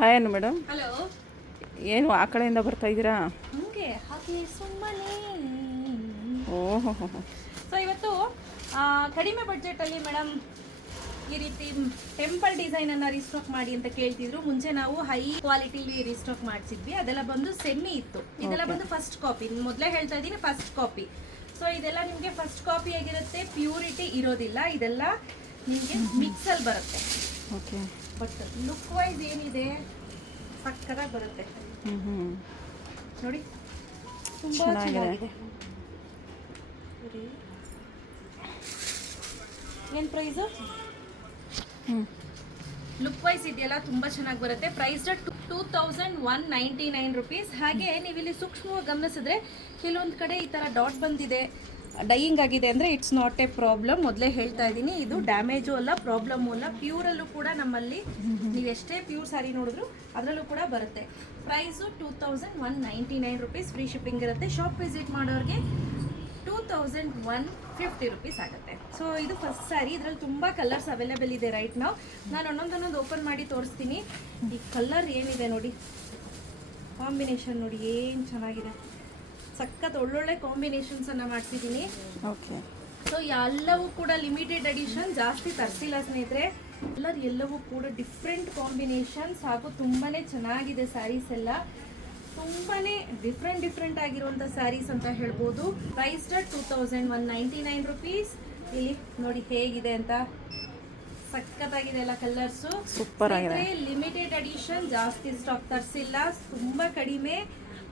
Hi ಅನ್ನು madam. Hello. ಏನು ಆ ಕಡೆಯಿಂದ ಬರ್ತಾ ಇದ್ದೀರಾ? ಹಂಗೆ ಹಾಗೆ ಸುಮ್ಮನೆ. ಓಹೋ. ಸೊ ಇವತ್ತು ಕಡಿಮೆ ಬಡ್ಜೆಟಲ್ಲಿ ಮೇಡಮ್ ಈ ರೀತಿ ಟೆಂಪಲ್ ಡಿಸೈನನ್ನು ರೀಸ್ಟಾಕ್ ಮಾಡಿ ಅಂತ ಕೇಳ್ತಿದ್ರು. ಮುಂಚೆ ನಾವು ಹೈ ಕ್ವಾಲಿಟಿಲಿ ರೀಸ್ಟಾಕ್ ಮಾಡಿಸಿದ್ವಿ. ಅದೆಲ್ಲ ಬಂದು ಸೆಮ್ಮಿ ಇತ್ತು. ಇದೆಲ್ಲ ಬಂದು ಫಸ್ಟ್ ಕಾಪಿ. ಮೊದಲೇ ಹೇಳ್ತಾ ಇದ್ದೀನಿ, ಫಸ್ಟ್ ಕಾಪಿ. ಸೊ ಇದೆಲ್ಲ ನಿಮಗೆ ಫಸ್ಟ್ ಕಾಪಿ ಆಗಿರುತ್ತೆ, ಪ್ಯೂರಿಟಿ ಇರೋದಿಲ್ಲ. ಇದೆಲ್ಲ ನಿಮಗೆ ಮಿಕ್ಸಲ್ಲಿ ಬರುತ್ತೆ. ಓಕೆ. ಬಟ್ ಲುಕ್ ವೈಸ್ ಏನಿದೆ ಸಕ್ಕತ್ತಾಗಿ ಬರುತ್ತೆ ನೋಡಿ, ತುಂಬಾ ಚೆನ್ನಾಗಿದೆ. ಏನು ಪ್ರೈಸು? ಲುಕ್ ವೈಸ್ ಇದೆಯಲ್ಲ ತುಂಬ ಚೆನ್ನಾಗಿ ಬರುತ್ತೆ. Price 2199 rupees. ಹಾಗೆ ನೀವು ಇಲ್ಲಿ ಸೂಕ್ಷ್ಮವಾಗಿ ಗಮನಿಸಿದ್ರೆ ಕೆಲವೊಂದು ಕಡೆ ಈ ಥರ ಡಾಟ್ ಬಂದಿದೆ, ಡೈಯಿಂಗ್ ಆಗಿದೆ ಅಂದರೆ ಇಟ್ಸ್ ನಾಟ್ ಎ ಪ್ರಾಬ್ಲಮ್. ಮೊದಲೇ ಹೇಳ್ತಾ ಇದ್ದೀನಿ, ಇದು ಡ್ಯಾಮೇಜು ಅಲ್ಲ, ಪ್ರಾಬ್ಲಮ್ಮು ಅಲ್ಲ. ಪ್ಯೂರಲ್ಲೂ ಕೂಡ ನಮ್ಮಲ್ಲಿ ನೀವು ಎಷ್ಟೇ ಪ್ಯೂರ್ ಸ್ಯಾರಿ ನೋಡಿದ್ರು ಅದರಲ್ಲೂ ಕೂಡ ಬರುತ್ತೆ. Price 2199 rupees. ಫ್ರೀ ಶಿಪ್ಪಿಂಗ್ ಇರುತ್ತೆ. ಶಾಪ್ ವಿಸಿಟ್ ಮಾಡೋರಿಗೆ 2150 ರುಪೀಸ್ ಆಗುತ್ತೆ. ಸೊ ಇದು ಫಸ್ಟ್ ಸ್ಯಾರಿ. ಇದರಲ್ಲಿ ತುಂಬ ಕಲರ್ಸ್ ಅವೈಲೇಬಲ್ ಇದೆ ರೈಟ್ ನಾವು. ನಾನು ಒಂದೊಂದೊಂದು ಓಪನ್ ಮಾಡಿ ತೋರಿಸ್ತೀನಿ. ಈ ಕಲರ್ ಏನಿದೆ ನೋಡಿ, ಕಾಂಬಿನೇಷನ್ ನೋಡಿ ಏನು ಚೆನ್ನಾಗಿದೆ. ಸಖತ್ ಒಳ್ಳೊಳ್ಳೆ ಕಾಂಬಿನೇಷನ್ಸನ್ನು ಮಾಡ್ತಿದ್ದೀನಿ. ಓಕೆ. ಸೊ ಎಲ್ಲವೂ ಕೂಡ ಲಿಮಿಟೆಡ್ ಎಡಿಷನ್, ಜಾಸ್ತಿ ತರಿಸಿಲ್ಲ ಸ್ನೇಹಿತರೆ. ಎಲ್ಲವೂ ಕೂಡ ಡಿಫ್ರೆಂಟ್ ಕಾಂಬಿನೇಷನ್ಸ್ ಹಾಗೂ ತುಂಬಾ ಚೆನ್ನಾಗಿದೆ ಸ್ಯಾರೀಸ್ ಎಲ್ಲ. ತುಂಬಾ ಡಿಫ್ರೆಂಟ್ ಆಗಿರುವಂಥ ಸ್ಯಾರೀಸ್ ಅಂತ ಹೇಳ್ಬೋದು. Price 2199 rupees. ಇಲ್ಲಿ ನೋಡಿ ಹೇಗಿದೆ ಅಂತ, ಸಖತ್ತಾಗಿದೆ ಎಲ್ಲ ಕಲರ್ಸು. ಸೂಪರ್ ಆಗಿದೆ. ಲಿಮಿಟೆಡ್ ಎಡಿಷನ್, ಜಾಸ್ತಿ ಸ್ಟಾಕ್ ತರಿಸಿಲ್ಲ, ತುಂಬ ಕಡಿಮೆ,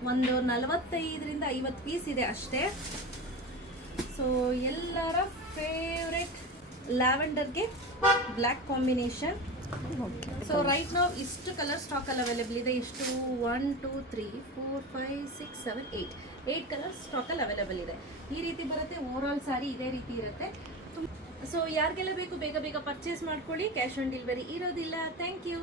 ಒಂದು 45ರಿಂದ 50 ಪೀಸ್ ಇದೆ ಅಷ್ಟೇ. ಸೊ ಎಲ್ಲರ ಫೇವ್ರೆಟ್ ಲ್ಯಾವೆಂಡರ್ಗೆ ಬ್ಲ್ಯಾಕ್ ಕಾಂಬಿನೇಷನ್. ಸೊ ರೈಟ್ ನಾವು ಇಷ್ಟು ಕಲರ್ ಸ್ಟಾಕಲ್ಲಿ ಅವೈಲೇಬಲ್ ಇದೆ. ಇಷ್ಟು 1 2 3 4 5 6 7 8 ಕಲರ್ಸ್ ಸ್ಟಾಕಲ್ಲಿ ಅವೈಲೇಬಲ್ ಇದೆ. ಈ ರೀತಿ ಬರುತ್ತೆ. ಓವರ್ ಆಲ್ ಸ್ಯಾರಿ ಇದೇ ರೀತಿ ಇರುತ್ತೆ. ಸೊ ಯಾರಿಗೆಲ್ಲ ಬೇಕು ಬೇಗ ಬೇಗ ಪರ್ಚೇಸ್ ಮಾಡ್ಕೊಳ್ಳಿ. ಕ್ಯಾಶ್ ಆನ್ ಡೆಲಿವರಿ ಇರೋದಿಲ್ಲ. Thank you.